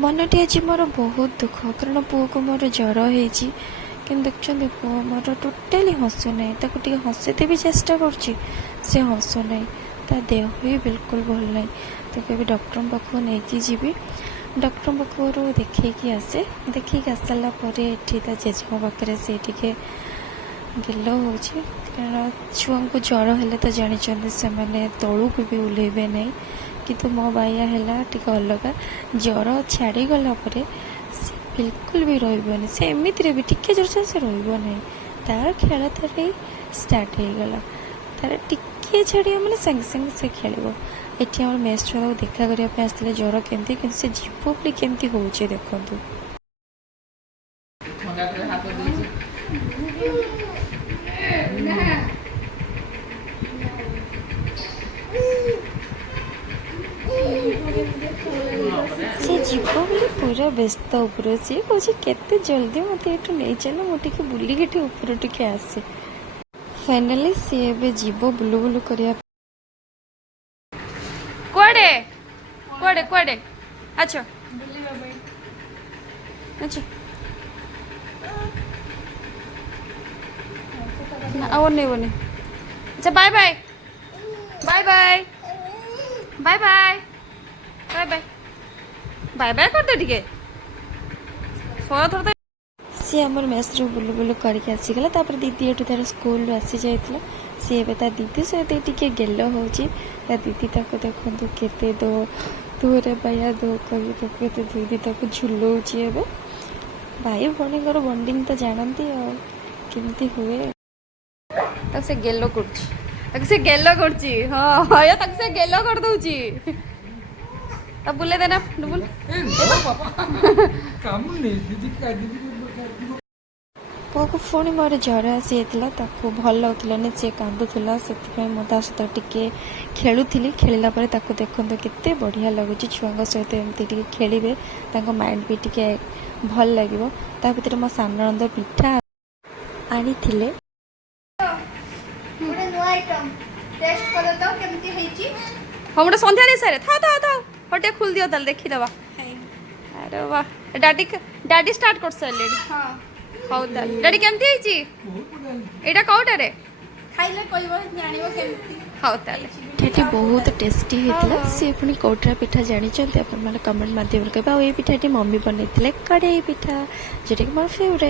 मनटी आज मोर बहुत दुख कारण पुओ को मोर ज्वर होती कि देखते पुओ मोर टोटाली हसुना ताकि हसते भी चेष्टा कर हसुना ता देह भी बिल्कुल भल ना तो डॉक्टर पाखु नहीं जी डॉक्टर पाखु देखी आसे देखिक आसारा जेजेमा पाखे से गिल हो कारण छुआ को ज्वर हेले तो जानते से तलू को भी ओह्लैबे नहीं किंतु मो बाया है टी अलग ज्वर छाड़गला बिल्कुल भी रही से एमती भी टिके जोर से रही तार खेल तार स्टार्ट हो गला तार टिके छाड़ मैंने संगे संगे से खेल ये आम मेस छुआ देखा करने आसते ज्वर केमती कि जीव बोली केमती हो देखु सी जीव बोली पूरा व्यस्त उपर सी कहे केते जल्दी मत ये नहीं चल मुझे बुलिक ऊपर टिके आसे फाइनाली सी ए जीव बुलु बुलु कर कुआडे कुआडे कुआडे अच्छा अच्छा नहीं वो नहीं अच्छा bye bye bye bye bye bye bye bye bye bye कर दे टिके सोया थोड़ा सी आमर मेस बुलु बुलु करके आसीगला तापर दीदी एठू तार स्कूल आसी जाइतिला सी एबे ता दीदी सहित टिके गेल होची ता दीदी ताको देखंतु केते दो दूरे बाया दो कहि केते दीदी ताको झुलौची एबे भाई भणीकर बॉन्डिंग तो जानती केमती हुए तक से गेलो करची तक से गेलो करची हां या तक से गेलो कर दउची अब बुले देना डुबुल काम नहीं दीदी का दीदी पुआ को पुणी मोर ज्वर आसी भल लगुला सी कांदुला से सहित टिके खेलुली खेलला देखो केते बढ़िया लगुच छुआ सहित एमती खेलिए माइंड भी टिके भल लगे ता भीतर मो सान नंद पिठा आनी थिले हम गोटे संध्या नहीं सारे था था था हटे खुल दियो ताल देखी दबा अरे वाह डैडी डैडी स्टार्ट कर सारे हां हाउ ताल डैडी केमती हिची एटा कोटा रे खाइले कहबो जानिबो केमती हाउ ताल पिठाटी बहुत टेस्टी होता सी पुणी कौटरा पिठा जानते आप कमेंट माध्यम कहबा ये पिठाटी मम्मी बनई कड़ाई पिठा जोटा कि मोर फेवरेट।